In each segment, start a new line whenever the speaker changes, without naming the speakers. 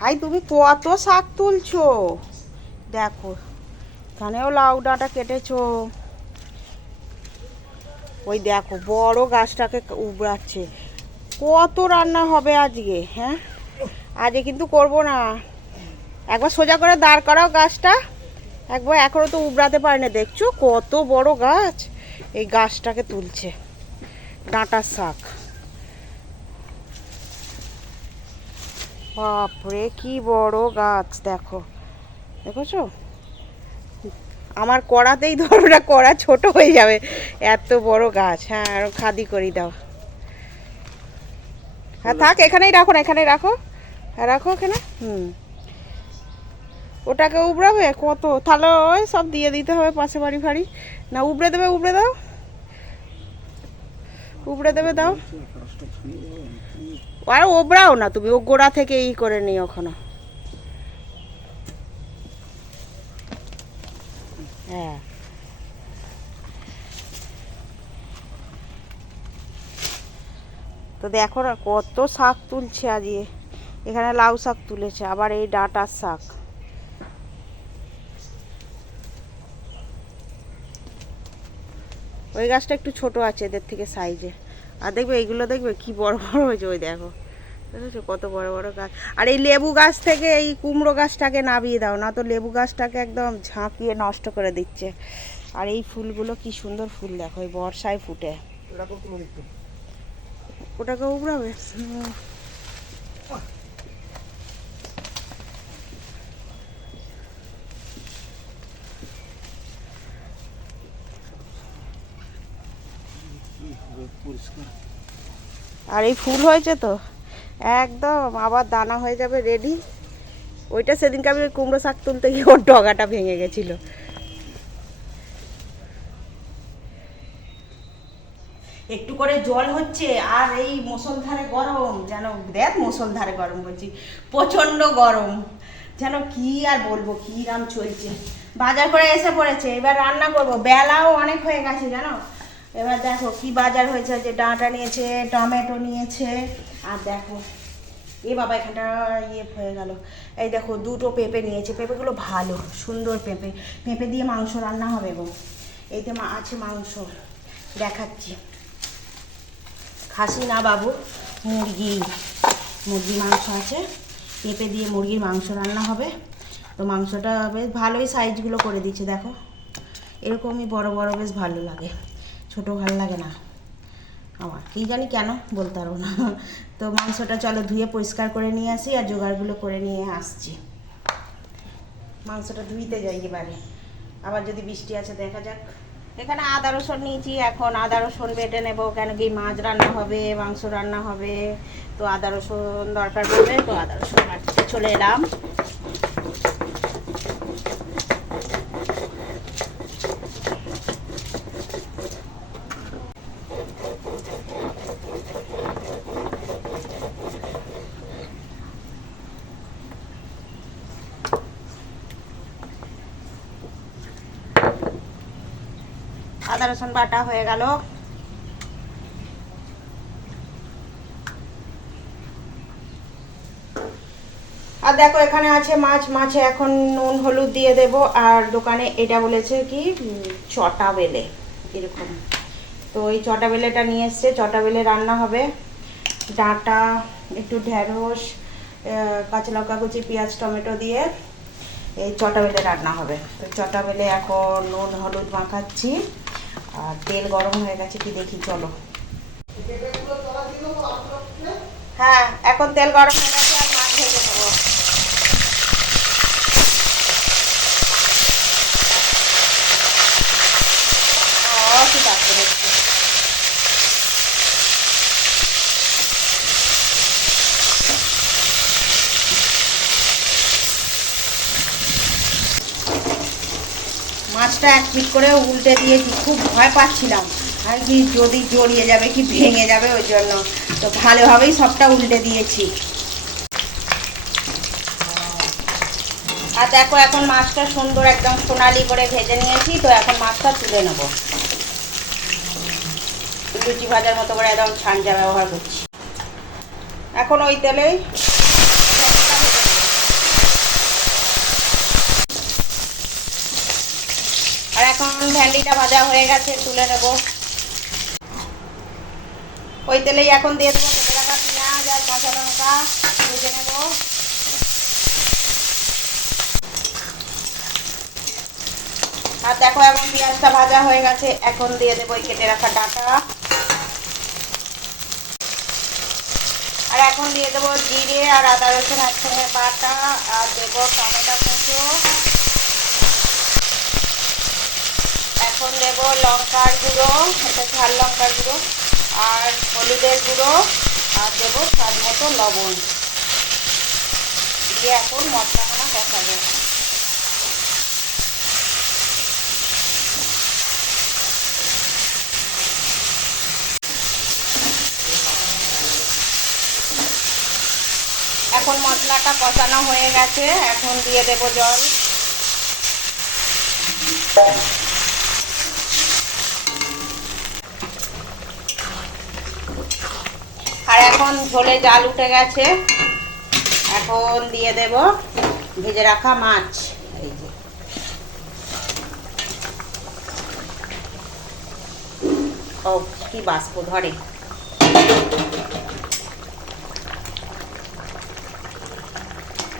High, তুমি কত শাক তুলছো? দেখো, এখানেও লাউ ডাঁটা কেটেছো। ওই দেখো, বড় গাছটাকে উবড়াচ্ছে। কত রান্না হবে আজকে হ্যাঁ? আজকে কিন্তু করব না। একবার সোজা করে দাঁড় করাও গাছটা। একবার এখনও তো উবড়াতে পারে না দেখছ? কত বড় গাছ। এই গাছটাকে তুলছে, ডাঁটার শাক। বাপরে, কি বড় গাছ, দেখো। দেখেছ? আমার কড়াতেই ধরো না, কড়া ছোট হয়ে যাবে। এত বড় গাছ হ্যাঁ আর খাদি করি, দাও। হ্যাঁ থাক, এখানেই রাখো না, এখানেই রাখো। হ্যাঁ রাখো এখানে। হুম। ওটাকে উবড়াবে? কত? তাহলে ওই সব দিয়ে দিতে হবে পাশে বাড়ি ফাড়ি। না, উবড়ে দেবে, উবড়ে দাও। উবড়ে দেবে, দাও। আর ওবড়াও না তুমি, ও গোড়া থেকে ই করে নিও ওখানে হ্যাঁ। তো দেখো না কত শাক তুলছে আজকে। এখানে লাউ শাক তুলেছে, আবার এই ডাঁটার শাক। ওই গাছটা একটু ছোট আছে এদের থেকে সাইজে আর দেখবে এইগুলো দেখবে কি বড় বড় হয়েছে ওই দেখো। দেখেছ কত বড় বড় গাছ? আর এই লেবু গাছ থেকে এই কুমড়ো গাছটাকে নামিয়ে দাও না তো লেবু গাছটাকে একদম ঝাঁকিয়ে নষ্ট করে দিচ্ছে। আর এই ফুলগুলো কি সুন্দর ফুল দেখো এই বর্ষায় ফুটে। ওটাকে উবড়াবে হুম। আর এই ফুল হয়েছে তো? একদম আবার দানা হয়ে যাবে রেডি ওইটা সেদিনকে আমি ওই কুমড়ো শাক তুলতে গিয়ে ওর ডগাটা ভেঙে গেছিল। একটু করে জল হচ্ছে আর এই মুসলধারে গরম যেন দেখ মুসলধারে গরম বলছি প্রচণ্ড গরম। যেন কি আর বলব কি রাম চলছে। বাজার করে এসে পড়েছে এবার রান্না করব। বেলাও অনেক হয়ে গেছে জানো? এবার দেখো কি বাজার হয়েছে যে ডাঁটা নিয়েছে, টমেটো নিয়েছে, আর দেখো, এ বাবা এখানটা ইয়ে হয়ে গেল। এই দেখো, দুটো পেঁপে নিয়েছে, পেঁপেগুলো ভালো, সুন্দর পেঁপে। পেঁপে দিয়ে মাংস রান্না হবে গো। এইতে আছে মাংস, দেখাচ্ছি। খাসি না বাবু, মুরগি মুরগি মাংস আছে। পেঁপে দিয়ে মুরগির মাংস রান্না হবে। তো মাংসটা বেশ ভালোই সাইজগুলো করে দিচ্ছে, দেখো। এরকমই বড় বড় বেশ ভালো লাগে। ছোট ভালো লাগে না। আমার কী জানি কেন বলতে পারব না। তো মাংসটা চলো ধুয়ে পরিষ্কার করে নিয়ে আসি আর জোগাড়গুলো করে নিয়ে আসছি। মাংসটা ধুইতে যাই এবারে। আবার যদি বৃষ্টি আছে দেখা যাক। এখানে আদা রসুন নিয়েছি, এখন আদা রসুন বেটে নেব কেন কি মাছ রান্না হবে, মাংস রান্না হবে। তো আদা রসুন দরকার পড়বে, তো আদা রসুন চলে এলাম। আদা, রসুন বাটা হয়ে গেল। আর দেখো, এখানে আছে মাছ। মাছে এখন নুন, হলুদ দিয়ে দেব। আর দোকানে এটা বলেছে কি? চটা বেলে। এরকম। তো এই চটা বেলেটা নিয়ে এসছে। চটা বেলে রান্না হবে। ডাঁটা, একটু ঢেঁড়স কাঁচা লঙ্কা কুচি, পেঁয়াজ, টমেটো দিয়ে এই চটা বেলে রান্না হবে। তো চটা বেলে এখন নুন, হলুদ মাখাচ্ছি। আর তেল গরম হয়ে গেছে কি দেখি চলো। হ্যাঁ এখন তেল গরম হয়ে গেছে আর মাছ ভেজে দেবো ও, ঠিক আছে দেখছি মাছটা এক পিট করে উল্টে দিয়েছি খুব ভয় পাচ্ছিলাম। আর কি যদি জড়িয়ে যাবে কি ভেঙে যাবে ওই জন্য। তো ভালোভাবেই সবটা উল্টে দিয়েছি। আর দেখো এখন মাছটা সুন্দর একদম সোনালি করে ভেজে নিয়েছি, তো এখন মাছটা তুলে নেব। লুচি ভাজার মতো করে একদম ছাঞ্জা ব্যবহার করছি। এখন ওই তেলেই পেঁয়াজটা ভেজে নেব। এখন ভেন্ডিটা ভাজা হয়ে গেছে, তুলে নেব। ওই তেলেই এখন দিয়ে দেবো কেটে রাখা পেঁয়াজ আর কাঁচা লঙ্কা, ভেজে নেব। আর দেখো এখন পেঁয়াজটা ভাজা হয়ে গেছে, এখন দিয়ে দেবো ওই কেটে রাখা ডাটা। আর এখন দিয়ে দেবো জিরে আর আদা রসুন একসঙ্গে বাটা, আর দেবো টমেটো কুচো। এখন দেবো লঙ্কার গুঁড়ো, এটা ঝাল লঙ্কার গুঁড়ো, আর হলুদের গুঁড়ো, আর দেবো স্বাদ মতো লবণ। দিয়ে এখন মশলাখানা কষাবো এখন মশলাটা কষানো হয়ে গেছে, এখন দিয়ে দেবো জল। আর এখন ঝোলে জাল উঠে গেছে। এখন দিয়ে দেব ভেজে রাখা মাছ। এই যে। ও, কি ধরে।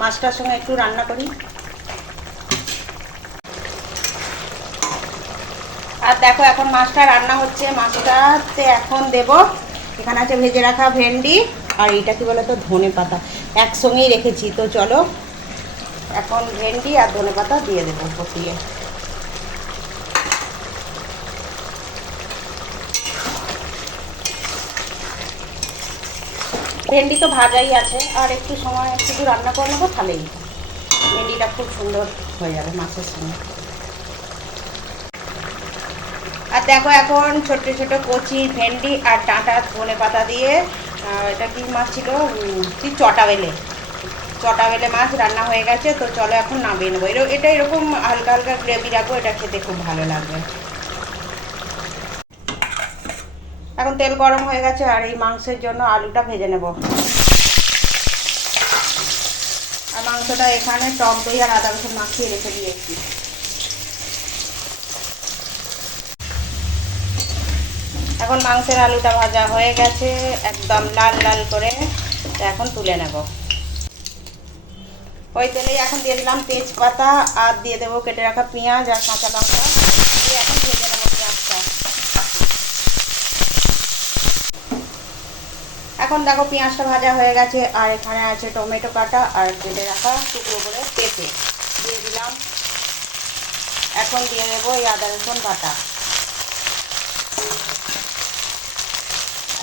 মাছটার সঙ্গে একটু রান্না করি। আর দেখো, এখন মাছটা রান্না হচ্ছে। মাছটাতে এখন দেব এখানে আছে ভেজে রাখা ভেন্ডি আর এইটা কি বলতো, ধনে পাতা। একসঙ্গেই রেখেছি, তো চলো। এখন ভেন্ডি আর ধনে পাতা দিয়ে দেবো পটিয়ে ভেন্ডি তো ভাজাই আছে, আর একটু সময় শুধু রান্না করে নেব, তাহলেই। ভেন্ডিটা খুব সুন্দর হয়ে যাবে মাছের সঙ্গে আর দেখো এখন ছোট ছোট কচি, ভেন্ডি আর ডাঁটা ধনে পাতা দিয়ে এটা কি মাছ ছিল? কি চটা বেলে মাছ রান্না হয়ে গেছে, তো চলো এখন নামিয়ে নেব। এটা এরকম হালকা হালকা গ্রেভি রাখব, এটা খেতে খুব ভালো লাগবে। এখন তেল গরম হয়ে গেছে, আর এই মাংসের জন্য আলুটা ভেজে নেব। আর মাংসটা এখানে টক দই আর আদা রসুন মাখিয়ে রেখে দিয়েছি। এখন মাংসের আলুটা ভাজা হয়ে গেছে, একদম লাল লাল করে এখন তুলে নেব। ওই তেলেই এখন দিয়ে দিলাম তেজপাতা, আর দিয়ে দেবো কেটে রাখা পেঁয়াজ আর কাঁচা লঙ্কা। দিয়ে এখন ভেজে নেব পেঁয়াজটা। এখন দেখো পেঁয়াজটা ভাজা হয়ে গেছে, আর এখানে আছে টমেটো কাটা আর কেটে রাখা টুকরো করে পেঁপে। দিয়ে দিলাম। এখন দিয়ে দেবো এই আদা রসুন বাটা।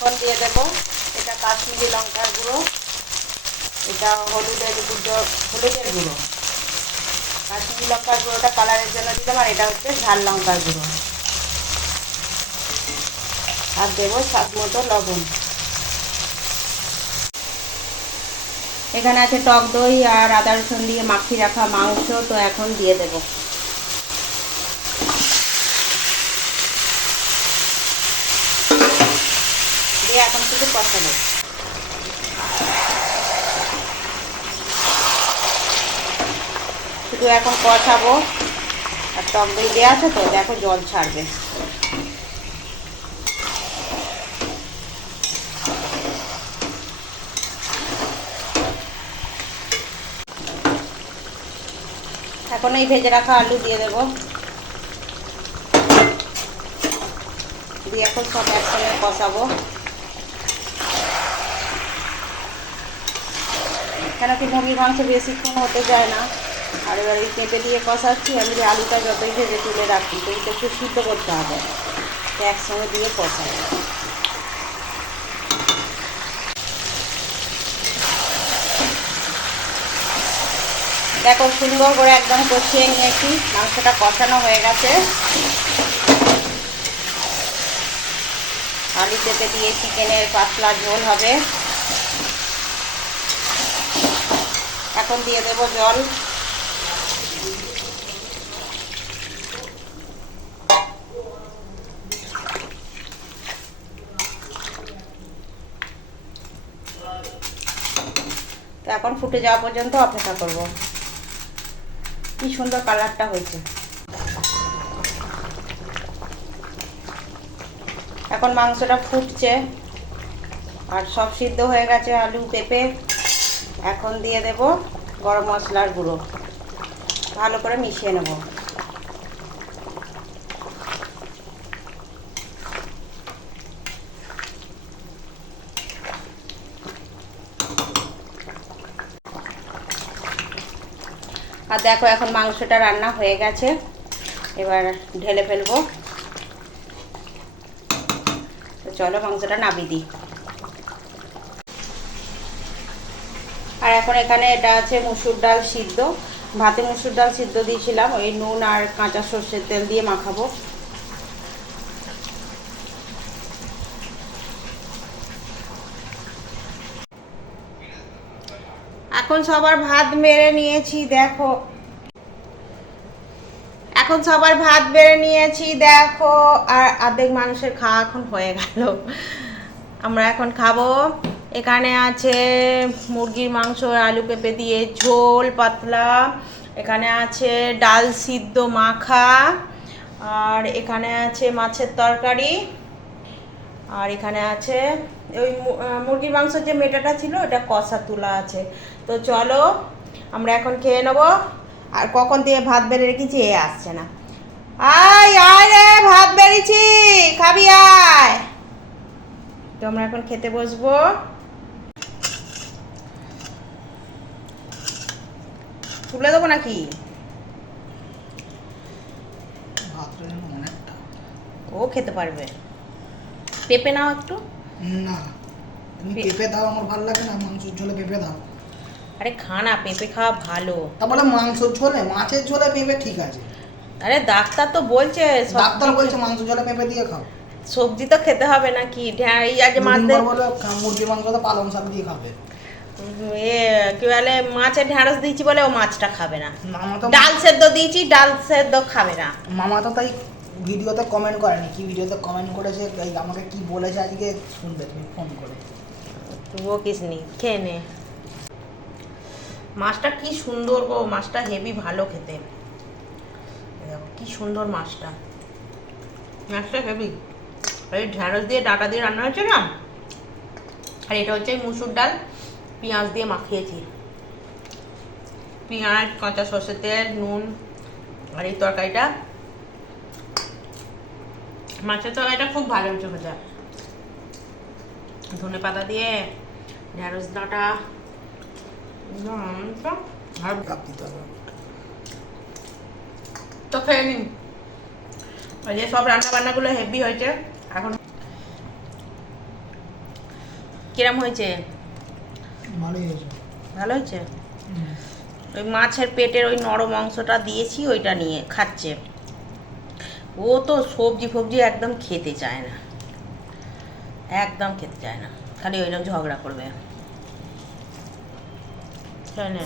এখন দিয়ে দেবো। এটা কাশ্মীরি লঙ্কার গুঁড়ো। এটা হলুদের গুঁড়ো হলুদের গুঁড়ো। কাশ্মীরি লঙ্কার গুঁড়োটা কালারের জন্য দিলাম আর এটা হচ্ছে ঝাল লঙ্কার গুঁড়ো। আর দেবো স্বাদ মতো লবণ। এখানে আছে টক দই আর আদা রসুন দিয়ে মাখিয়ে রাখা মাংস, তো এখন দিয়ে দেব। দিয়ে এখন শুধু কষাবো শুধু এখন কষাবো। আর টক দই দেওয়া আছে তো, দেখো জল ছাড়বে। এখন এই ভেজে রাখা আলু দিয়ে দেবো। দিয়ে এখন সব একসঙ্গে কষাবো। কেন কি মুরগির মাংস বেশিক্ষণ হতে যায় না। আর এবার এই পেঁপে দিয়ে কষাচ্ছি, আমি যে আলুটা যতই ভেজে তুলে রাখি, তো এটা একটু সিদ্ধ করতে হবে। একসঙ্গে দিয়ে কষাই দেখো, সুন্দর করে একদম কষিয়ে নিয়েছি। মাংসটা কষানো হয়ে গেছে। আলু পেঁপে দিয়ে চিকেনের পাতলা ঝোল হবে। এখন দিয়ে দেব জল। তো এখন ফুটে যাওয়া পর্যন্ত অপেক্ষা করব। কি সুন্দর কালারটা হয়েছে। এখন মাংসটা ফুটছে। আর সব সিদ্ধ হয়ে গেছে আলু, পেঁপে। এখন দিয়ে দেব গরম মশলার গুঁড়ো। ভালো করে মিশিয়ে নেব। আর দেখো এখন মাংসটা রান্না হয়ে গেছে। এবার ঢেলে ফেলব। তো চলো মাংসটা নামিয়ে দিই। আর এখন এখানে এটা আছে মুসুর ডাল সিদ্ধ। ভাতে মুসুর ডাল সিদ্ধ দিয়েছিলাম, ওই নুন আর কাঁচা সর্ষের তেল দিয়ে মাখাবো। এখন সবার ভাত মেরে নিয়েছি, দেখো। এখন সবার ভাত বেড়ে নিয়েছি, দেখো। আর অর্ধেক মানুষের খাওয়া এখন হয়ে গেল। আমরা এখন খাব। এখানে আছে মুরগির মাংস, আলু পেঁপে দিয়ে ঝোল, পাতলা। এখানে আছে ডাল সিদ্ধ মাখা। আর এখানে আছে মাছের তরকারি। আর এখানে আছে ওই মুরগির মাংসের যে মেটাটা ছিল, ওটা কষা তুলা আছে। তো চলো, আমরা এখন খেয়ে নেব। আর কখন দিয়ে ভাত বেড়ে রেখেছি, এ আসছে না। আয় আয় রে, ভাত বেড়েছি, খাবি আয়। তো আমরা এখন খেতে বসবো। তুলে দেবো নাকি?
ভাতটা যেন অনেকটা
ও খেতে পারবে। পেঁপে নাও একটু।
না তুমি পেঁপে দাও আমার ভালো লাগে না মাংসের ঝোলে পেঁপে দাও।
আরে খানা পেঁপে খাওয়া ভালো।
তারপরে মাংসের ঝোলে মাছের ঝোলে পেঁপে ঠিক আছে।
আরে ডাক্তার তো বলছে
ডাক্তার বলছে মাংস ঝোলে পেঁপে দিয়ে খাও।
সবজি তো খেতে হবে নাকি? ঢ্যা- এই আজ মাছ
মুরগির মাংস তো পালং শাক দিয়ে খাবে।
এ কি বলে মাছের ঢ্যাঁড়স দিয়েছি বলে ও মাছটা খাবে না।
মামা তো
ডাল সেদ্ধ দিয়েছি ডাল সেদ্ধ খাবে না।
মামা তো তাই ভিডিওতে কমেন্ট করেনি। কি ভিডিওতে কমেন্ট করেছে? এই আমাকে কি বলেছে আজকে? শুনবে তুমি ফোন করে।
ও কিস নি খেয়ে নে। মাছটা কি সুন্দর গো মাছটা হেভি ভালো খেতে। কি সুন্দর মাছটা। মাছটা হেভি। এই ঢ্যাঁড়স দিয়ে ডাটা দিয়ে রান্না হয়েছে না? আর এটা হচ্ছে মুসুর ডাল। পেঁয়াজ দিয়ে মাখিয়েছি। পেঁয়াজ, কাঁচা সর্ষের তেল, নুন আর এই তরকারিটা। মাছের তরকারিটা খুব ভালো হয়েছে ভাজা। ধনে পাতা দিয়ে ঢেঁড়স ডাঁটা তো খেয়ে নিন। ওই যে সব রান্না বান্নাগুলো হেভি হয়েছে। এখন কিরম হয়েছে?
ভালোই হয়েছে।
ভালো হয়েছে? ওই মাছের পেটের ওই নরম অংশটা দিয়েছি, ওইটা নিয়ে খাচ্ছে। ও তো সবজি ফবজি একদম খেতে চায় না। একদম খেতে চায় না। খালি ওইরকম ঝগড়া করবে। খেয়ে নে।